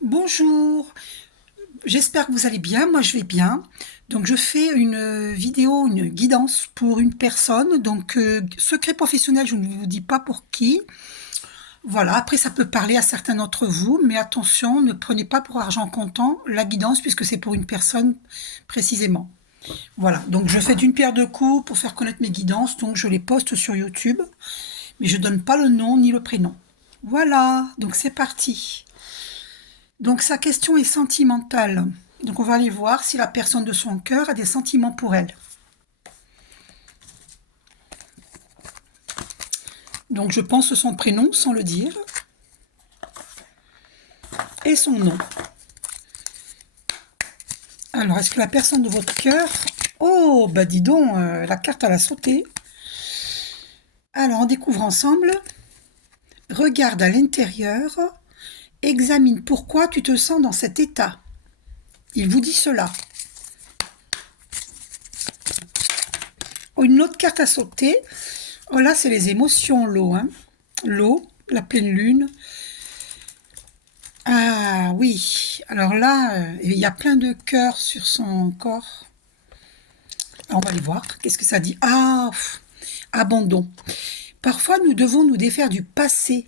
Bonjour, j'espère que vous allez bien, moi je vais bien. Donc je fais une vidéo, une guidance pour une personne, donc secret professionnel, je ne vous dis pas pour qui. Voilà, après ça peut parler à certains d'entre vous, mais attention, ne prenez pas pour argent comptant la guidance puisque c'est pour une personne précisément. Voilà, donc je fais d'une pierre deux coups pour faire connaître mes guidances, donc je les poste sur YouTube, mais je donne pas le nom ni le prénom. Voilà, donc c'est parti. Donc sa question est sentimentale. Donc on va aller voir si la personne de son cœur a des sentiments pour elle. Donc je pense son prénom sans le dire et son nom. Alors est-ce que la personne de votre cœur... Oh bah dis donc, la carte elle a sauté. Alors on découvre ensemble. Regarde à l'intérieur. Examine pourquoi tu te sens dans cet état. Il vous dit cela. Une autre carte a sauté. Oh là, c'est les émotions, l'eau. Hein. L'eau, la pleine lune. Ah oui, alors là, il y a plein de cœurs sur son corps. Alors, on va aller voir. Qu'est-ce que ça dit? Ah, abandon. Parfois, nous devons nous défaire du passé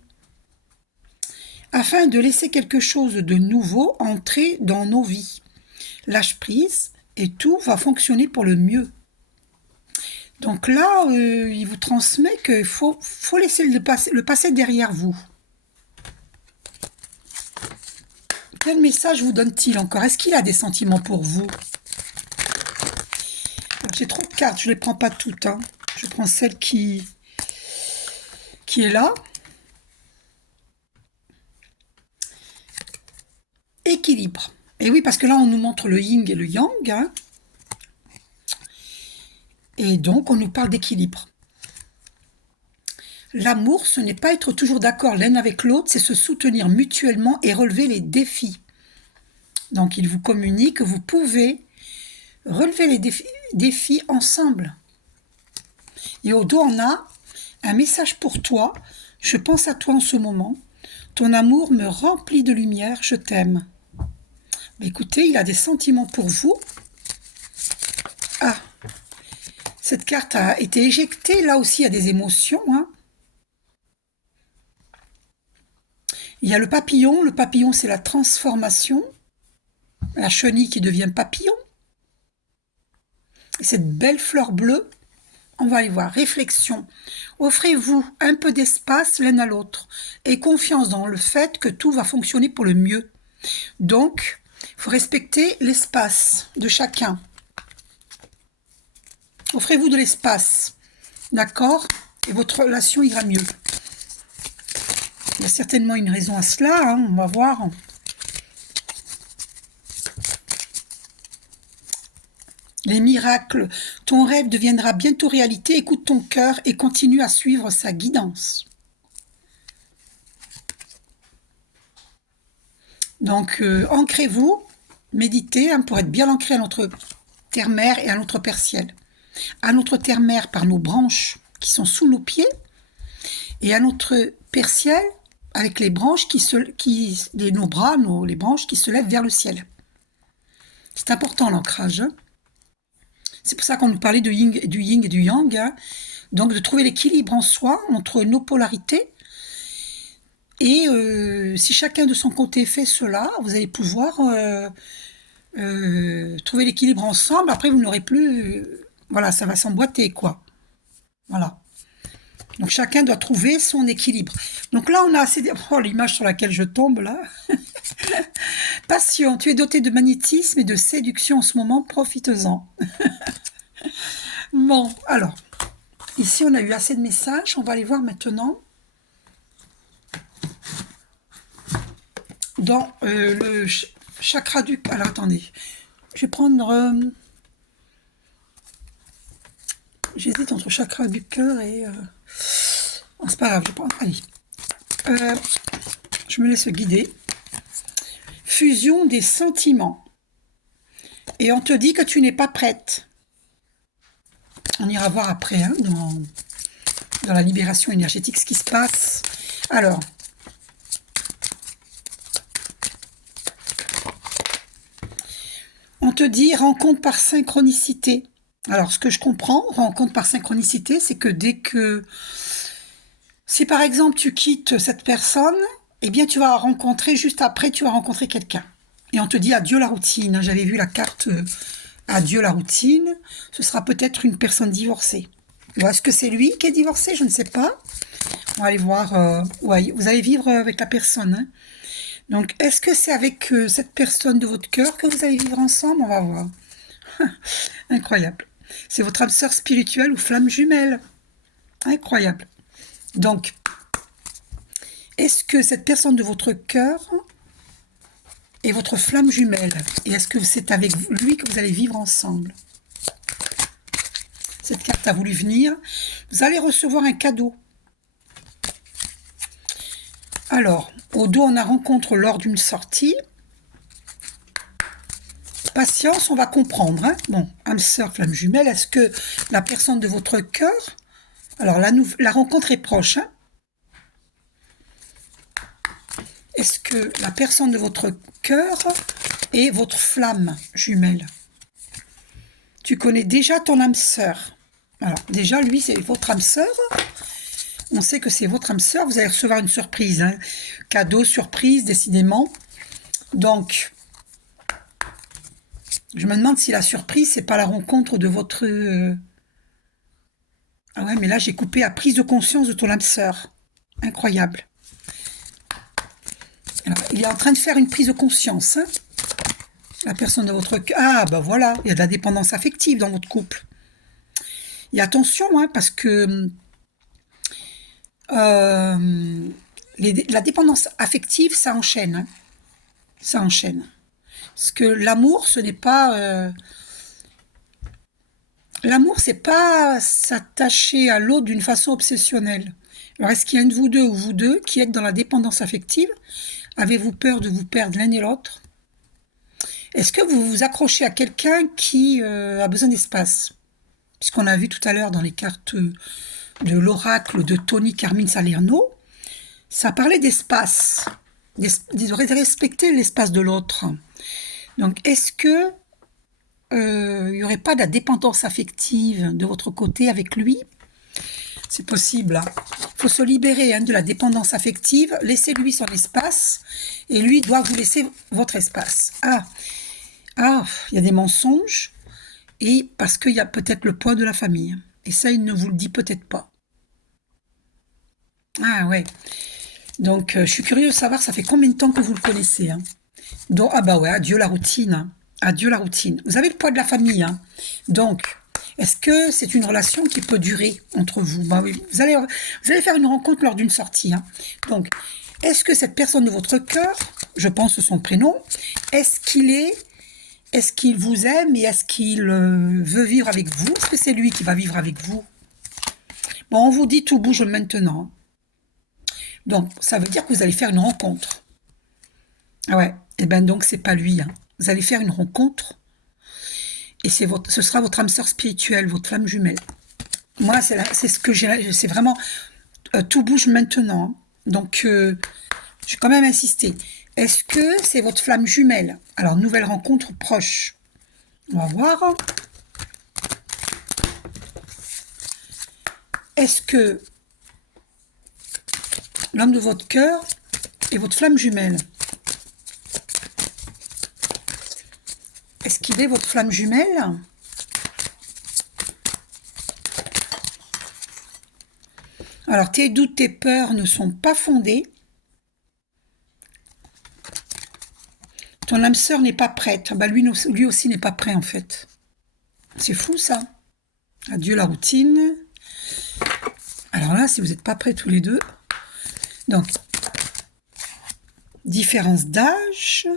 afin de laisser quelque chose de nouveau entrer dans nos vies. Lâche prise et tout va fonctionner pour le mieux. Donc là, il vous transmet qu'il faut laisser le passé derrière vous. Quel message vous donne-t-il encore? Est-ce qu'il a des sentiments pour vous? J'ai trop de cartes, je ne les prends pas toutes. Hein. Je prends celle qui est là. Équilibre. Et oui, parce que là, on nous montre le yin et le yang. Hein. Et donc, on nous parle d'équilibre. L'amour, ce n'est pas être toujours d'accord l'un avec l'autre, c'est se soutenir mutuellement et relever les défis. Donc, il vous communique que vous pouvez relever les défis ensemble. Et au dos, on a un message pour toi. Je pense à toi en ce moment. Ton amour me remplit de lumière, je t'aime. Écoutez, il a des sentiments pour vous. Ah, cette carte a été éjectée. Là aussi, il y a des émotions. Hein. Il y a le papillon. Le papillon, c'est la transformation. La chenille qui devient papillon. Et cette belle fleur bleue, on va aller voir. Réflexion. Offrez-vous un peu d'espace l'un à l'autre et confiance dans le fait que tout va fonctionner pour le mieux. Donc, il faut respecter l'espace de chacun. Offrez-vous de l'espace, d'accord? Et votre relation ira mieux. Il y a certainement une raison à cela, hein, on va voir. Les miracles, ton rêve deviendra bientôt réalité, écoute ton cœur et continue à suivre sa guidance. Donc, ancrez-vous, méditez hein, pour être bien ancré à notre terre-mère et à notre père ciel. À notre terre-mère par nos branches qui sont sous nos pieds et à notre père ciel avec les branches nos bras, les branches qui se lèvent vers le ciel. C'est important l'ancrage. Hein. C'est pour ça qu'on nous parlait du yin et du yang. Hein. Donc de trouver l'équilibre en soi entre nos polarités. Et si chacun de son côté fait cela, vous allez pouvoir trouver l'équilibre ensemble. Après, vous n'aurez plus... voilà, ça va s'emboîter, quoi. Voilà. Donc chacun doit trouver son équilibre. Donc là, on a assez... Oh, l'image sur laquelle je tombe, là. Passion, tu es doté de magnétisme et de séduction en ce moment, profites-en. Bon, alors, ici on a eu assez de messages, on va aller voir maintenant dans le chakra du... Alors attendez, je vais prendre... J'hésite entre chakra du cœur et... Oh, c'est pas grave, je prends... Allez. Je me laisse guider. Fusion des sentiments. Et on te dit que tu n'es pas prête. On ira voir après, hein, dans la libération énergétique, ce qui se passe. Alors, te dit rencontre par synchronicité. Alors, ce que je comprends, rencontre par synchronicité, c'est que dès que... Si par exemple tu quittes cette personne, eh bien tu vas rencontrer, juste après, tu vas rencontrer quelqu'un. Et on te dit adieu la routine. J'avais vu la carte adieu la routine. Ce sera peut-être une personne divorcée. Ou est-ce que c'est lui qui est divorcé? Je ne sais pas. On va aller voir. Ouais, vous allez vivre avec la personne. Hein. Donc, est-ce que c'est avec cette personne de votre cœur que vous allez vivre ensemble? On va voir. Incroyable. C'est votre âme sœur spirituelle ou flamme jumelle. Incroyable. Donc, est-ce que cette personne de votre cœur est votre flamme jumelle? Et est-ce que c'est avec lui que vous allez vivre ensemble? Cette carte a voulu venir. Vous allez recevoir un cadeau. Alors, au dos, on a rencontre lors d'une sortie. Patience, on va comprendre. Hein. Bon, âme sœur, flamme jumelle, est-ce que la personne de votre cœur... Alors, la rencontre est proche. Hein. Est-ce que la personne de votre cœur est votre flamme jumelle? Tu connais déjà ton âme sœur. Alors, déjà, lui, c'est votre âme sœur. On sait que c'est votre âme sœur. Vous allez recevoir une surprise. Hein. Cadeau, surprise, décidément. Donc, je me demande si la surprise, c'est pas la rencontre de votre... Ah ouais, mais là, j'ai coupé à prise de conscience de ton âme sœur. Incroyable. Alors, il est en train de faire une prise de conscience. Hein. La personne de votre cœur... Ah, ben voilà, il y a de la dépendance affective dans votre couple. Et attention, hein, parce que la dépendance affective, ça enchaîne. Hein. Ça enchaîne. Parce que l'amour, ce n'est pas... L'amour, c'est pas s'attacher à l'autre d'une façon obsessionnelle. Alors, est-ce qu'il y a un de vous deux ou vous deux qui êtes dans la dépendance affective? Avez-vous peur de vous perdre l'un et l'autre? Est-ce que vous vous accrochez à quelqu'un qui a besoin d'espace? Puisqu'on a vu tout à l'heure dans les cartes de l'oracle de Tony Carmine Salerno, ça parlait d'espace, de respecter l'espace de l'autre. Donc, est-ce que il n'y aurait pas de la dépendance affective de votre côté avec lui? C'est possible. Hein. Il faut se libérer hein, de la dépendance affective, laissez-lui son espace, et lui doit vous laisser votre espace. Ah, il y a des mensonges, et parce qu'il y a peut-être le poids de la famille. Et ça, il ne vous le dit peut-être pas. Ah ouais. Donc, je suis curieux de savoir, ça fait combien de temps que vous le connaissez hein. Donc, ah bah ouais, adieu la routine. Hein. Adieu la routine. Vous avez le poids de la famille. Hein. Donc, est-ce que c'est une relation qui peut durer entre vous? Bah oui, vous allez faire une rencontre lors d'une sortie. Hein. Donc, est-ce que cette personne de votre cœur, je pense son prénom, est-ce qu'il vous aime et est-ce qu'il veut vivre avec vous? Est-ce que c'est lui qui va vivre avec vous? Bon, on vous dit tout bouge maintenant. Donc, ça veut dire que vous allez faire une rencontre. Ah ouais, et ben donc c'est pas lui. Hein. Vous allez faire une rencontre et ce sera votre âme sœur spirituelle, votre flamme jumelle. Moi, c'est ce que j'ai, c'est vraiment tout bouge maintenant. Hein. Donc, je vais quand même insister. Est-ce que c'est votre flamme jumelle? Alors, nouvelle rencontre proche. On va voir. Est-ce que l'homme de votre cœur est votre flamme jumelle? Est-ce qu'il est votre flamme jumelle? Alors, tes doutes, tes peurs ne sont pas fondés. Ton âme sœur n'est pas prête. Bah, lui aussi n'est pas prêt, en fait. C'est fou, ça. Adieu la routine. Alors là, si vous n'êtes pas prêts tous les deux. Donc, différence d'âge.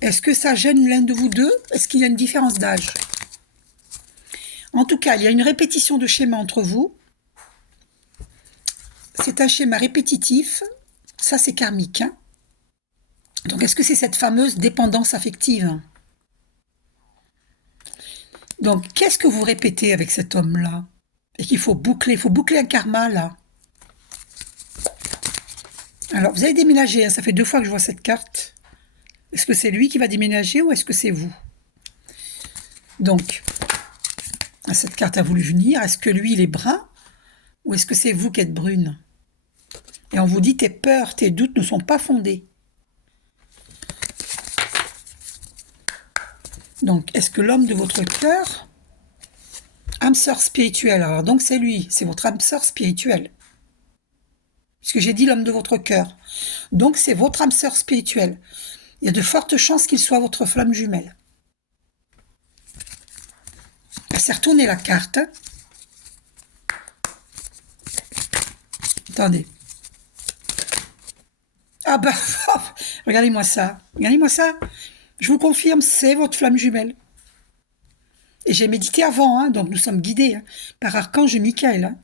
Est-ce que ça gêne l'un de vous deux? Est-ce qu'il y a une différence d'âge? En tout cas, il y a une répétition de schéma entre vous. C'est un schéma répétitif. Ça, c'est karmique. Hein. Donc, est-ce que c'est cette fameuse dépendance affective? Donc, qu'est-ce que vous répétez avec cet homme-là? Et qu'il faut boucler. Il faut boucler un karma, là. Alors, vous avez déménagé. Hein, ça fait 2 fois que je vois cette carte. Est-ce que c'est lui qui va déménager ou est-ce que c'est vous? Donc, cette carte a voulu venir. Est-ce que lui, il est brun ou est-ce que c'est vous qui êtes brune? Et on vous dit, tes peurs, tes doutes ne sont pas fondés. Donc, est-ce que l'homme de votre cœur, âme sœur spirituelle, alors donc c'est lui, c'est votre âme sœur spirituelle. Puisque j'ai dit l'homme de votre cœur. Donc, c'est votre âme sœur spirituelle. Il y a de fortes chances qu'il soit votre flamme jumelle. Elle s'est retournée la carte. Attendez. Ah bah, regardez-moi ça. Regardez-moi ça. Je vous confirme, c'est votre flamme jumelle. Et j'ai médité avant, hein, donc nous sommes guidés hein, par Archange Michael. Hein.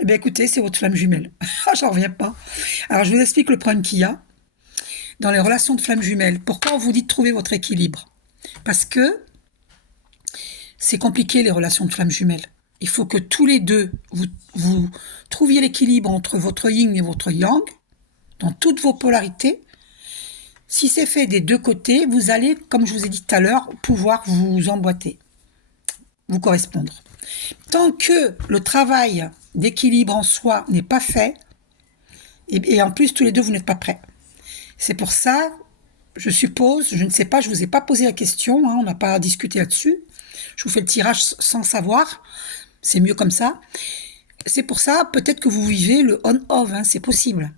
Eh bien écoutez, c'est votre flamme jumelle. Ah, j'en reviens pas. Alors je vous explique le problème qu'il y a dans les relations de flamme jumelle. Pourquoi on vous dit de trouver votre équilibre? Parce que c'est compliqué les relations de flamme jumelle. Il faut que tous les deux, vous trouviez l'équilibre entre votre yin et votre yang, dans toutes vos polarités. Si c'est fait des deux côtés, vous allez, comme je vous ai dit tout à l'heure, pouvoir vous emboîter, vous correspondre. Tant que le travail d'équilibre en soi n'est pas fait, et en plus tous les deux vous n'êtes pas prêts. C'est pour ça, je suppose, je ne sais pas, je ne vous ai pas posé la question, hein, on n'a pas discuté là-dessus, je vous fais le tirage sans savoir, c'est mieux comme ça. C'est pour ça, peut-être que vous vivez le on-off, hein, c'est possible,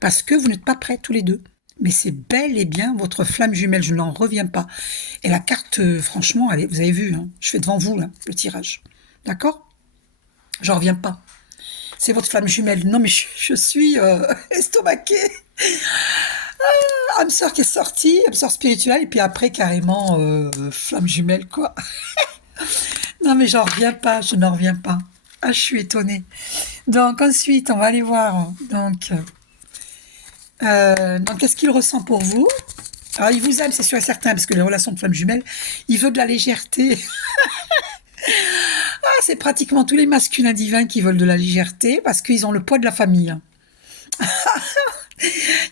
parce que vous n'êtes pas prêts tous les deux. Mais c'est bel et bien votre flamme jumelle, je n'en reviens pas. Et la carte, franchement, allez, vous avez vu, hein, je fais devant vous là, le tirage. D'accord? J'en reviens pas. C'est votre flamme jumelle. Non mais je suis estomaquée. Ah, âme sœur qui est sortie, âme sœur spirituelle, et puis après carrément flamme jumelle quoi. Non mais j'en reviens pas, je n'en reviens pas. Ah, je suis étonnée. Donc ensuite, on va aller voir. Donc qu'est-ce qu'il ressent pour vous? Alors, il vous aime, c'est sûr et certain, parce que les relations de flamme jumelle, il veut de la légèreté. Ah, c'est pratiquement tous les masculins divins qui veulent de la légèreté, parce qu'ils ont le poids de la famille.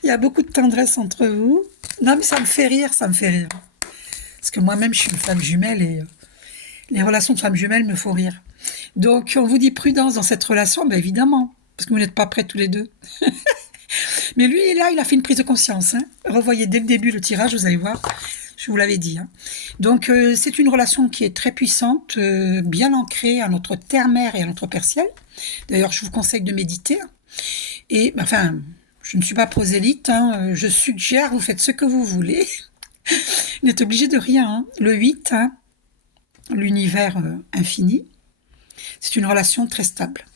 Il y a beaucoup de tendresse entre vous. Non, mais ça me fait rire, ça me fait rire. Parce que moi-même, je suis une femme jumelle et les relations de femme jumelle me font rire. Donc, on vous dit prudence dans cette relation, ben évidemment, parce que vous n'êtes pas prêts tous les deux. Mais lui, là, il a fait une prise de conscience. Hein. Revoyez dès le début le tirage, vous allez voir. Je vous l'avais dit. Hein. Donc, c'est une relation qui est très puissante, bien ancrée à notre terre-mère et à notre père ciel. D'ailleurs, je vous conseille de méditer. Et, enfin, je ne suis pas prosélyte. Hein. Je suggère, vous faites ce que vous voulez. Vous n'êtes obligé de rien. Hein. Le 8, hein, l'univers infini, c'est une relation très stable.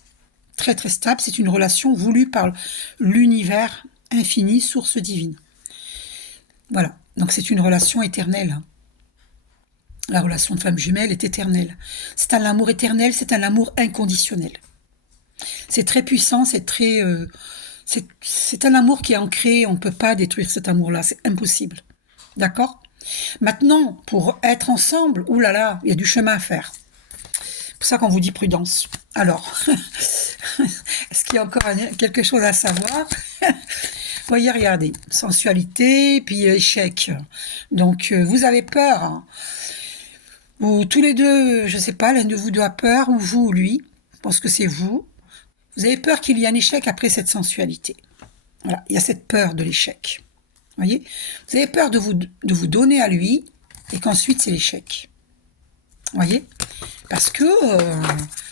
Très très stable, c'est une relation voulue par l'univers infini, source divine. Voilà, donc c'est une relation éternelle. La relation de flamme jumelle est éternelle. C'est un amour éternel, c'est un amour inconditionnel. C'est très puissant, c'est très... c'est un amour qui est ancré, on ne peut pas détruire cet amour-là, c'est impossible. D'accord? Maintenant, pour être ensemble, oulala, il y a du chemin à faire. C'est pour ça qu'on vous dit prudence. Alors, est-ce qu'il y a encore quelque chose à savoir? Voyez, regardez, sensualité, puis échec. Donc, vous avez peur. Hein. Ou tous les deux, je ne sais pas, l'un de vous deux a peur, ou vous ou lui. Je pense que c'est vous. Vous avez peur qu'il y ait un échec après cette sensualité. Voilà, il y a cette peur de l'échec. Voyez? Vous avez peur de vous donner à lui, et qu'ensuite c'est l'échec. Voyez? Parce que,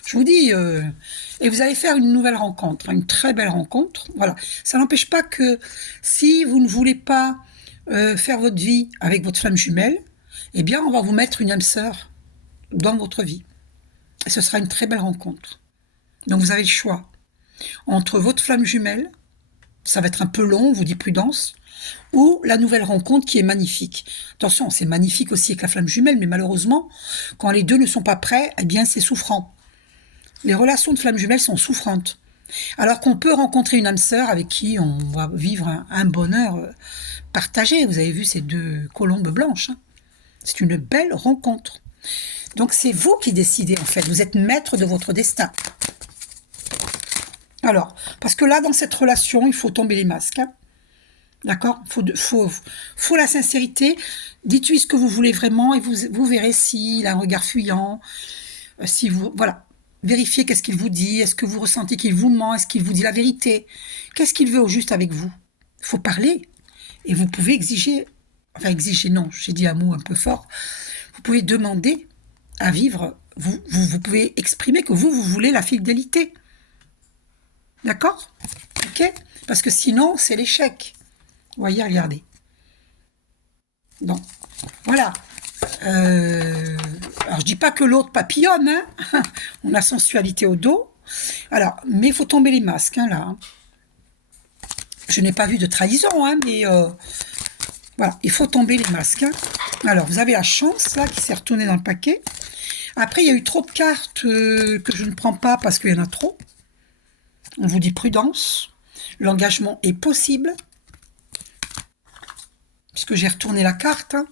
je vous dis, et vous allez faire une nouvelle rencontre, une très belle rencontre. Voilà. Ça n'empêche pas que si vous ne voulez pas faire votre vie avec votre flamme jumelle, eh bien, on va vous mettre une âme sœur dans votre vie. Et ce sera une très belle rencontre. Donc, vous avez le choix entre votre flamme jumelle, ça va être un peu long, on vous dit prudence, ou la nouvelle rencontre qui est magnifique. Attention, c'est magnifique aussi avec la flamme jumelle, mais malheureusement, quand les deux ne sont pas prêts, eh bien, c'est souffrant. Les relations de flamme jumelle sont souffrantes. Alors qu'on peut rencontrer une âme sœur avec qui on va vivre un bonheur partagé. Vous avez vu ces deux colombes blanches. Hein. C'est une belle rencontre. Donc c'est vous qui décidez en fait. Vous êtes maître de votre destin. Alors, parce que là, dans cette relation, il faut tomber les masques. Hein. D'accord? Faut la sincérité. Dites-lui ce que vous voulez vraiment et vous verrez s'il a un regard fuyant, si vous, voilà. Vérifiez qu'est-ce qu'il vous dit. Est-ce que vous ressentez qu'il vous ment? Est-ce qu'il vous dit la vérité? Qu'est-ce qu'il veut au juste avec vous? Il faut parler. Et vous pouvez exiger, enfin exiger, non, j'ai dit un mot un peu fort. Vous pouvez demander à vivre. Vous pouvez exprimer que vous voulez la fidélité. D'accord? Ok? Parce que sinon, c'est l'échec. Vous voyez, regardez. Donc, voilà. Alors, je dis pas que l'autre papillonne, hein. On a sensualité au dos. Alors, mais il faut tomber les masques, hein, là. Je n'ai pas vu de trahison, hein, mais voilà, il faut tomber les masques. Hein. Alors, vous avez la chance, là, qui s'est retournée dans le paquet. Après, il y a eu trop de cartes que je ne prends pas parce qu'il y en a trop. On vous dit prudence. L'engagement est possible. Puisque j'ai retourné la carte. Hein.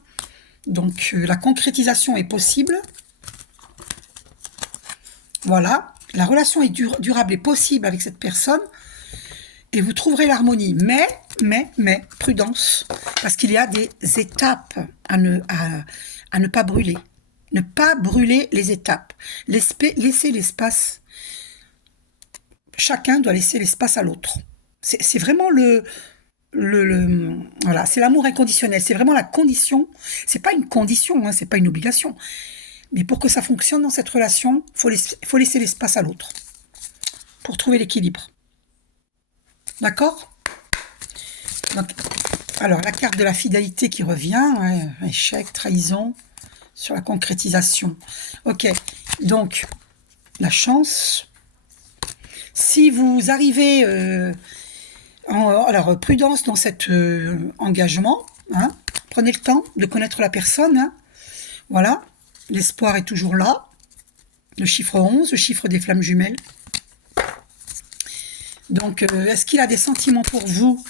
Donc, la concrétisation est possible. Voilà. La relation est durable et possible avec cette personne. Et vous trouverez l'harmonie. Mais, prudence. Parce qu'il y a des étapes à ne pas brûler. Ne pas brûler les étapes. Laisser l'espace. Chacun doit laisser l'espace à l'autre. C'est vraiment voilà, c'est l'amour inconditionnel. C'est vraiment la condition. C'est pas une condition, hein, c'est pas une obligation. Mais pour que ça fonctionne dans cette relation, faut laisser l'espace à l'autre pour trouver l'équilibre. D'accord? Donc, alors, la carte de la fidélité qui revient, ouais, échec, trahison, sur la concrétisation. Ok, donc, la chance. Si vous arrivez... alors, prudence dans cet engagement. Hein, prenez le temps de connaître la personne. Hein, voilà, l'espoir est toujours là. Le chiffre 11, le chiffre des flammes jumelles. Donc, est-ce qu'il a des sentiments pour vous?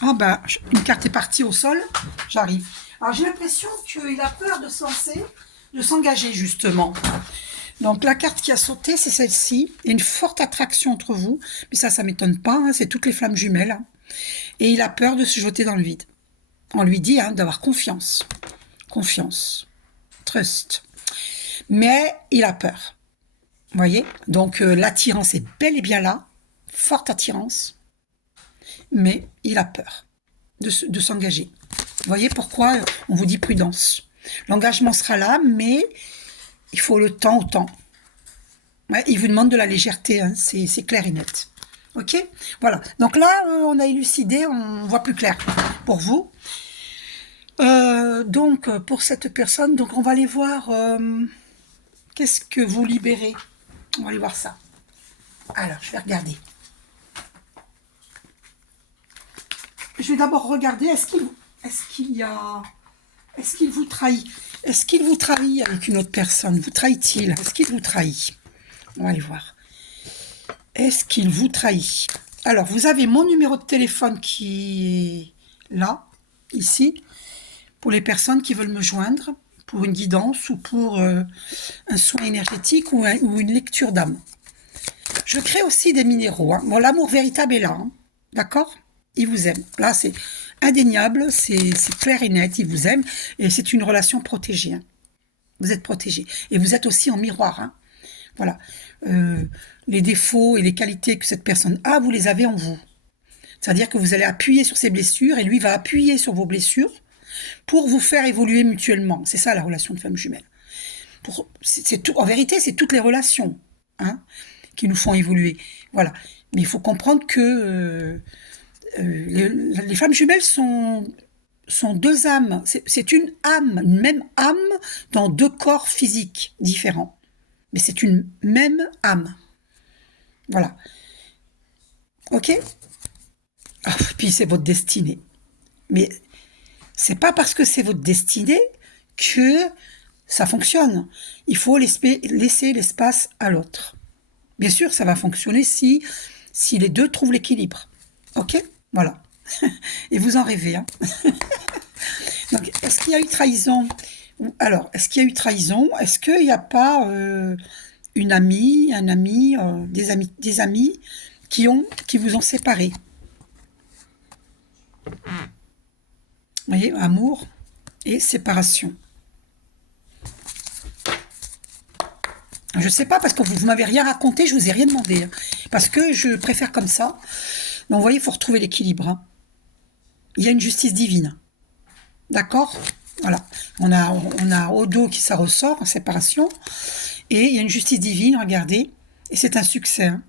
Ah ben, une carte est partie au sol. J'arrive. Alors, j'ai l'impression qu'il a peur de se lancer, de s'engager, justement. Donc, la carte qui a sauté, c'est celle-ci. Il y a une forte attraction entre vous. Mais ça ne m'étonne pas. Hein, c'est toutes les flammes jumelles. Hein. Et il a peur de se jeter dans le vide. On lui dit hein, d'avoir confiance. Confiance. Trust. Mais il a peur. Vous voyez? Donc, l'attirance est bel et bien là. Forte attirance, mais il a peur de s'engager. Vous voyez pourquoi on vous dit prudence. L'engagement sera là, mais il faut le temps au temps. Ouais, il vous demande de la légèreté, hein, c'est clair et net. Ok? Voilà. Donc là, on a élucidé, on voit plus clair pour vous. Donc, pour cette personne, donc on va aller voir qu'est-ce que vous libérez. On va aller voir ça. Alors, je vais regarder. Je vais d'abord regarder, est-ce qu'il vous trahit? Est-ce qu'il vous trahit avec une autre personne? Vous trahit-il? Est-ce qu'il vous trahit? On va aller voir. Est-ce qu'il vous trahit? Alors, vous avez mon numéro de téléphone qui est là, ici, pour les personnes qui veulent me joindre, pour une guidance ou pour un soin énergétique ou une lecture d'âme. Je crée aussi des minéraux. Hein. Bon, l'amour véritable est là. Hein. D'accord? Il vous aime. Là, c'est indéniable, c'est clair et net, il vous aime. Et c'est une relation protégée. Hein. Vous êtes protégé. Et vous êtes aussi en miroir. Hein. Voilà. Les défauts et les qualités que cette personne a, vous les avez en vous. C'est-à-dire que vous allez appuyer sur ses blessures et lui va appuyer sur vos blessures pour vous faire évoluer mutuellement. C'est ça la relation de femme jumelle. En vérité, c'est toutes les relations hein, qui nous font évoluer. Voilà. Mais il faut comprendre que les femmes jumelles sont deux âmes. C'est une âme, une même âme dans deux corps physiques différents. Mais c'est une même âme. Voilà. Ok? Puis c'est votre destinée. Mais c'est pas parce que c'est votre destinée que ça fonctionne. Il faut laisser l'espace à l'autre. Bien sûr, ça va fonctionner si les deux trouvent l'équilibre. Ok? Voilà. Et vous en rêvez. Hein. Donc, est-ce qu'il y a eu trahison? Alors, est-ce qu'il y a eu trahison? Est-ce qu'il n'y a pas une amie, un ami, des amis qui vous ont séparés? Vous voyez, amour et séparation. Je sais pas, parce que vous m'avez rien raconté, je vous ai rien demandé. Hein, parce que je préfère comme ça. Donc, vous voyez, il faut retrouver l'équilibre. Hein. Il y a une justice divine. D'accord. Voilà. On a Odo qui ça ressort en séparation. Et il y a une justice divine, regardez. Et c'est un succès. Hein.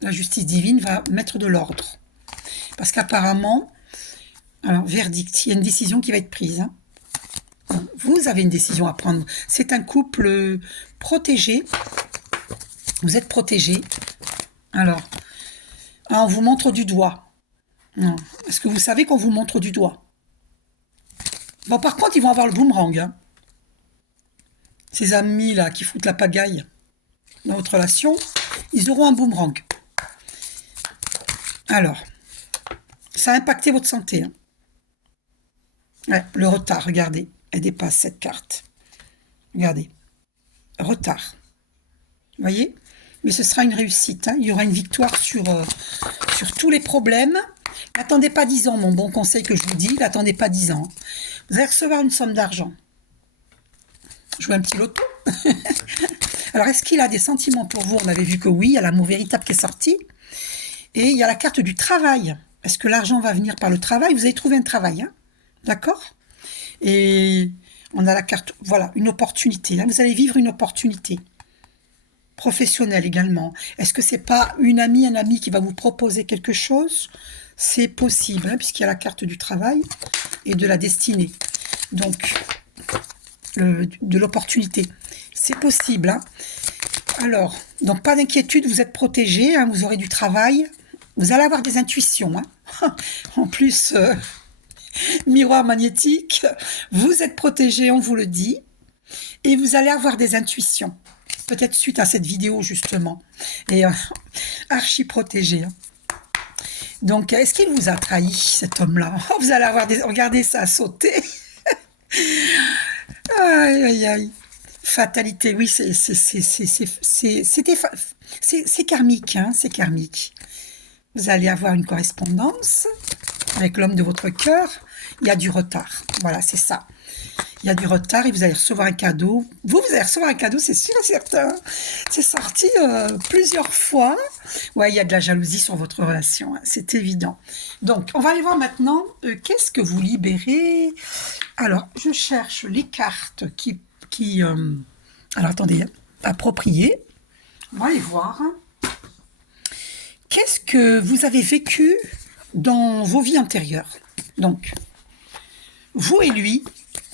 La justice divine va mettre de l'ordre. Parce qu'apparemment, alors, verdict, il y a une décision qui va être prise. Hein. Vous avez une décision à prendre. C'est un couple protégé. Vous êtes protégé. Alors, on vous montre du doigt. Est-ce que vous savez qu'on vous montre du doigt? Bon, par contre, ils vont avoir le boomerang. Hein. Ces amis-là qui foutent la pagaille dans votre relation, ils auront un boomerang. Alors, ça a impacté votre santé. Hein. Ouais, le retard, regardez. Elle dépasse cette carte. Regardez. Retard. Vous voyez? Mais ce sera une réussite. Hein. Il y aura une victoire sur tous les problèmes. N'attendez pas 10 ans, mon bon conseil que je vous dis. N'attendez pas 10 ans. Vous allez recevoir une somme d'argent. Jouez un petit loto. Alors, est-ce qu'il a des sentiments pour vous? On avait vu que oui, il y a l'amour véritable qui est sorti. Et il y a la carte du travail. Est-ce que l'argent va venir par le travail? Vous allez trouver un travail. Hein. D'accord? Et on a la carte, voilà, une opportunité. Hein. Vous allez vivre une opportunité. Professionnelle également. Est-ce que c'est pas une amie, un ami qui va vous proposer quelque chose? C'est possible, hein, puisqu'il y a la carte du travail et de la destinée. Donc, de l'opportunité. C'est possible. Hein. Alors, donc pas d'inquiétude, vous êtes protégé, hein, vous aurez du travail. Vous allez avoir des intuitions. Hein. En plus, miroir magnétique, vous êtes protégé, on vous le dit. Et vous allez avoir des intuitions. Peut-être suite à cette vidéo, justement. Et archi protégé. Hein. Donc, est-ce qu'il vous a trahi, cet homme-là? Vous allez avoir des... Regardez, ça a sauté. Aïe, aïe, aïe. Fatalité, oui, c'est karmique, hein, c'est karmique. Vous allez avoir une correspondance avec l'homme de votre cœur. Il y a du retard. Voilà, c'est ça. Il y a du retard et vous allez recevoir un cadeau. Vous allez recevoir un cadeau, c'est sûr et certain. C'est sorti plusieurs fois. Ouais, il y a de la jalousie sur votre relation, hein, c'est évident. Donc, on va aller voir maintenant qu'est-ce que vous libérez. Alors, je cherche les cartes qui alors, attendez, hein, appropriées. On va aller voir. Qu'est-ce que vous avez vécu dans vos vies antérieures? Donc, vous et lui,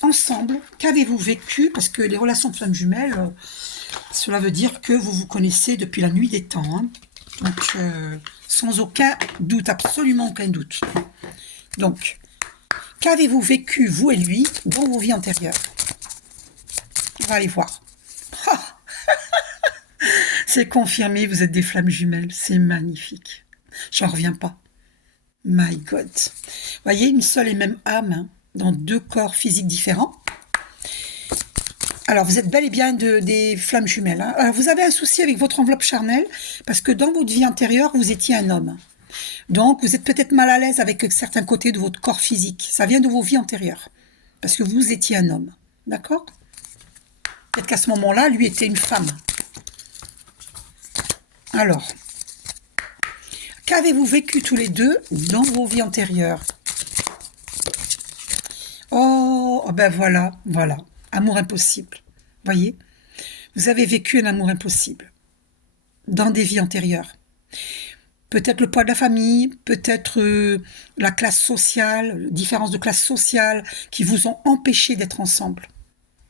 ensemble, qu'avez-vous vécu? Parce que les relations de flammes jumelles, cela veut dire que vous vous connaissez depuis la nuit des temps. Hein. Donc, sans aucun doute, absolument aucun doute. Donc, qu'avez-vous vécu, vous et lui, dans vos vies antérieures? On va aller voir. C'est confirmé, vous êtes des flammes jumelles. C'est magnifique. J'en reviens pas. My God. Vous voyez, une seule et même âme, hein, dans deux corps physiques différents. Alors, vous êtes bel et bien des flammes jumelles. Hein. Alors, vous avez un souci avec votre enveloppe charnelle, parce que dans votre vie antérieure, vous étiez un homme. Donc, vous êtes peut-être mal à l'aise avec certains côtés de votre corps physique. Ça vient de vos vies antérieures, parce que vous étiez un homme. D'accord? Peut-être qu'à ce moment-là, lui était une femme. Alors, qu'avez-vous vécu tous les deux dans vos vies antérieures? Oh, ben voilà. Amour impossible. Voyez? Vous avez vécu un amour impossible dans des vies antérieures. Peut-être le poids de la famille, peut-être la classe sociale, différence de classe sociale qui vous ont empêché d'être ensemble.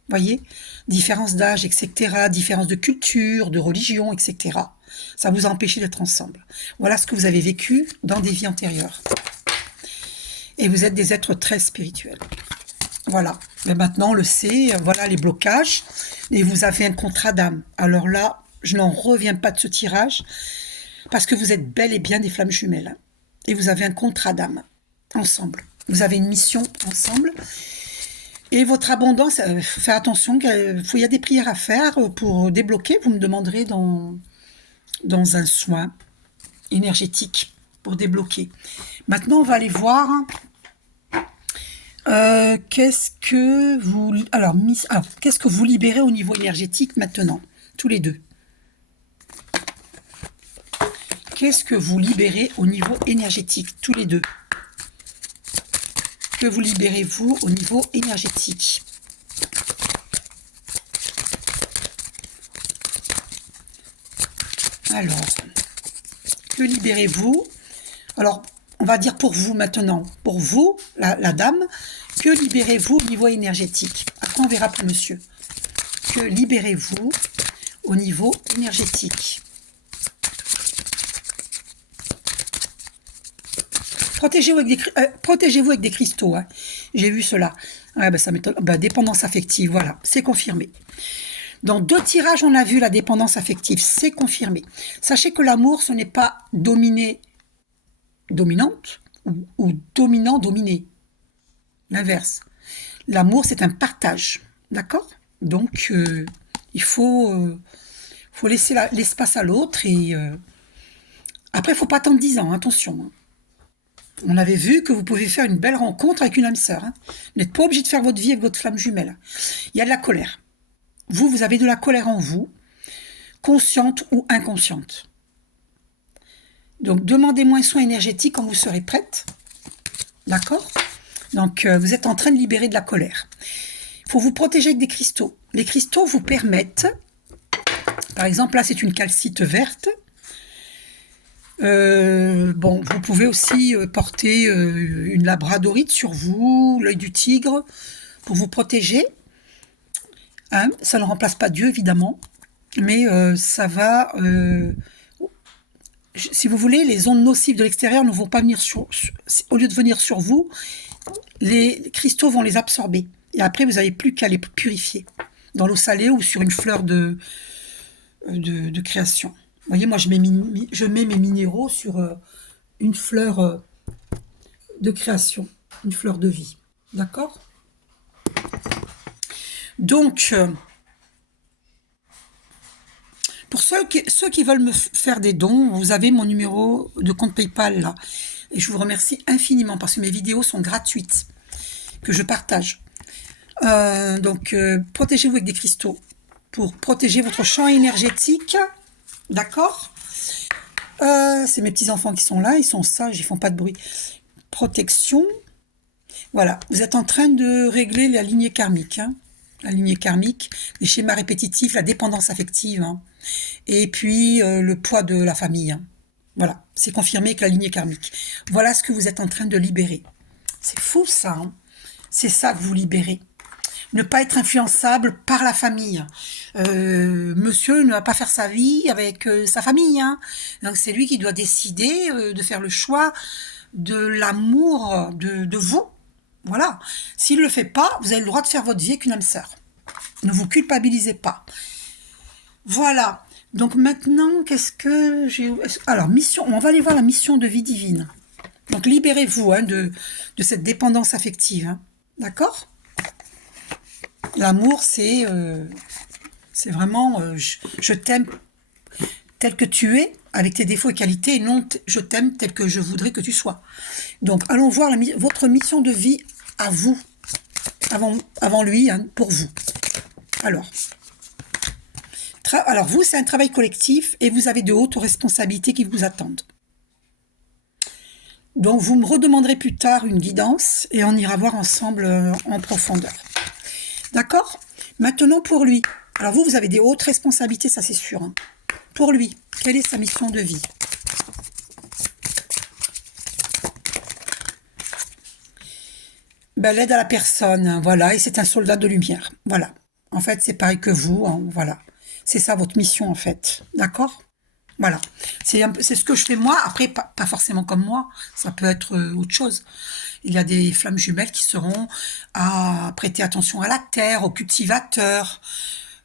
Voyez? Différence d'âge, etc. Différence de culture, de religion, etc. Ça vous a empêché d'être ensemble. Voilà ce que vous avez vécu dans des vies antérieures. Et vous êtes des êtres très spirituels. Voilà. Mais maintenant, on le sait, voilà les blocages. Et vous avez un contrat d'âme. Alors là, je n'en reviens pas de ce tirage. Parce que vous êtes bel et bien des flammes jumelles. Hein. Et vous avez un contrat d'âme. Ensemble. Vous avez une mission ensemble. Et votre abondance, il faut faire attention. Il y a des prières à faire pour débloquer. Vous me demanderez dans un soin énergétique pour débloquer. Maintenant, on va aller voir Qu'est-ce que vous libérez au niveau énergétique maintenant, tous les deux? Qu'est-ce que vous libérez au niveau énergétique, tous les deux? Que vous libérez-vous au niveau énergétique? Alors, que libérez-vous? Alors, on va dire pour vous maintenant. Pour vous, la dame, que libérez-vous au niveau énergétique? Après, on verra pour monsieur. Que libérez-vous au niveau énergétique? Protégez-vous avec des cristaux. Hein. J'ai vu cela. Ah, ben, ça m'étonne. Ben, dépendance affective, voilà, c'est confirmé. Dans 2 tirages, on a vu la dépendance affective, c'est confirmé. Sachez que l'amour, ce n'est pas dominé, dominante, ou dominant, dominé. L'inverse. L'amour, c'est un partage, d'accord? Donc, il faut laisser l'espace à l'autre et... Après, il ne faut pas attendre 10 ans, attention. Hein. On avait vu que vous pouvez faire une belle rencontre avec une âme sœur. Hein. Vous n'êtes pas obligé de faire votre vie avec votre flamme jumelle. Il y a de la colère. Vous avez de la colère en vous, consciente ou inconsciente. Donc, demandez-moi un soin énergétique quand vous serez prête. D'accord? Donc, vous êtes en train de libérer de la colère. Il faut vous protéger avec des cristaux. Les cristaux vous permettent, par exemple, là, c'est une calcite verte. Bon, vous pouvez aussi porter une labradorite sur vous, l'œil du tigre, pour vous protéger. Hein, ça ne remplace pas Dieu, évidemment, mais ça va... si vous voulez, les ondes nocives de l'extérieur ne vont pas venir au lieu de venir sur vous, les cristaux vont les absorber. Et après, vous n'avez plus qu'à les purifier dans l'eau salée ou sur une fleur de création. Vous voyez, moi, je mets mes minéraux sur une fleur de création, une fleur de vie. D'accord? Donc, pour ceux qui veulent me faire des dons, vous avez mon numéro de compte PayPal là. Et je vous remercie infiniment parce que mes vidéos sont gratuites, que je partage. Donc, protégez-vous avec des cristaux pour protéger votre champ énergétique. D'accord? C'est mes petits-enfants qui sont là, ils sont sages, ils font pas de bruit. Protection. Voilà, vous êtes en train de régler la lignée karmique. Hein. La lignée karmique, les schémas répétitifs, la dépendance affective. Hein. Et puis, le poids de la famille. Hein. Voilà, c'est confirmé avec la lignée karmique. Voilà ce que vous êtes en train de libérer. C'est fou ça. Hein. C'est ça que vous libérez. Ne pas être influençable par la famille. Monsieur ne va pas faire sa vie avec sa famille. Hein. Donc c'est lui qui doit décider de faire le choix de l'amour de vous. Voilà. S'il ne le fait pas, vous avez le droit de faire votre vie avec une âme sœur. Ne vous culpabilisez pas. Voilà. Donc maintenant, qu'est-ce que j'ai... Alors, mission. On va aller voir la mission de vie divine. Donc libérez-vous hein, de cette dépendance affective. Hein. D'accord ? L'amour, c'est vraiment je t'aime tel que tu es, avec tes défauts et qualités, et non je t'aime tel que je voudrais que tu sois. Donc, allons voir votre mission de vie à vous, avant lui, hein, pour vous. Alors, vous, c'est un travail collectif et vous avez de hautes responsabilités qui vous attendent. Donc, vous me redemanderez plus tard une guidance et on ira voir ensemble en profondeur. D'accord? Maintenant, pour lui. Alors vous avez des hautes responsabilités, ça c'est sûr. Hein. Pour lui, quelle est sa mission de vie? Ben, l'aide à la personne, hein, voilà, et c'est un soldat de lumière. Voilà. En fait, c'est pareil que vous, hein, voilà. C'est ça votre mission, en fait. D'accord? Voilà. C'est ce que je fais moi. Après, pas forcément comme moi. Ça peut être autre chose. Il y a des flammes jumelles qui seront à prêter attention à la terre, aux cultivateurs.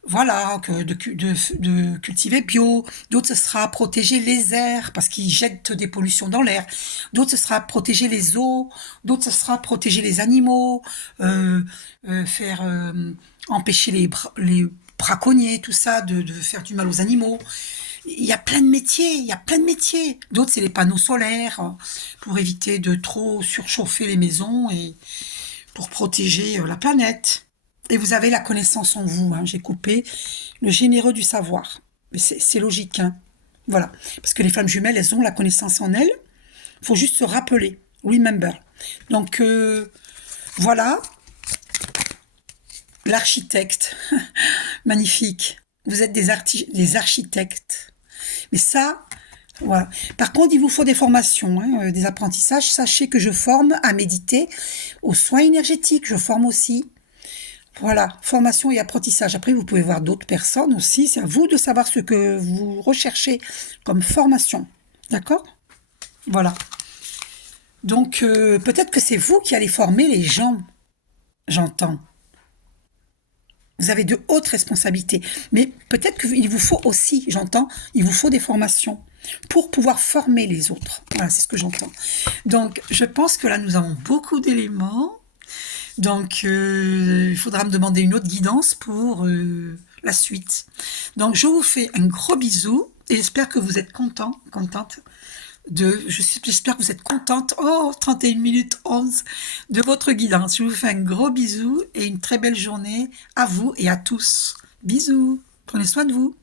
Voilà, de cultiver bio. D'autres, ce sera protéger les airs parce qu'ils jettent des pollutions dans l'air. D'autres, ce sera protéger les eaux. D'autres, ce sera protéger les animaux, empêcher les braconniers, tout ça, de faire du mal aux animaux. Il y a plein de métiers, D'autres, c'est les panneaux solaires pour éviter de trop surchauffer les maisons et pour protéger la planète. Et vous avez la connaissance en vous, hein. J'ai coupé le généreux du savoir. Mais c'est logique, hein. Voilà. Parce que les flammes jumelles, elles ont la connaissance en elles. Il faut juste se rappeler. Remember. Donc, voilà. L'architecte. Magnifique. Vous êtes des architectes. Mais ça, voilà. Par contre, il vous faut des formations, hein, des apprentissages. Sachez que je forme à méditer, aux soins énergétiques. Je forme aussi. Voilà, formation et apprentissage. Après, vous pouvez voir d'autres personnes aussi. C'est à vous de savoir ce que vous recherchez comme formation. D'accord? Voilà. Donc, peut-être que c'est vous qui allez former les gens. J'entends. Vous avez de hautes responsabilités. Mais peut-être qu'il vous faut aussi, j'entends, il vous faut des formations pour pouvoir former les autres. Voilà, c'est ce que j'entends. Donc, je pense que là, nous avons beaucoup d'éléments. Donc, il faudra me demander une autre guidance pour la suite. Donc, je vous fais un gros bisou et j'espère que vous êtes contente j'espère que vous êtes contente, 31 minutes 11 de votre guidance. Je vous fais un gros bisou et une très belle journée à vous et à tous. Bisous, prenez soin de vous.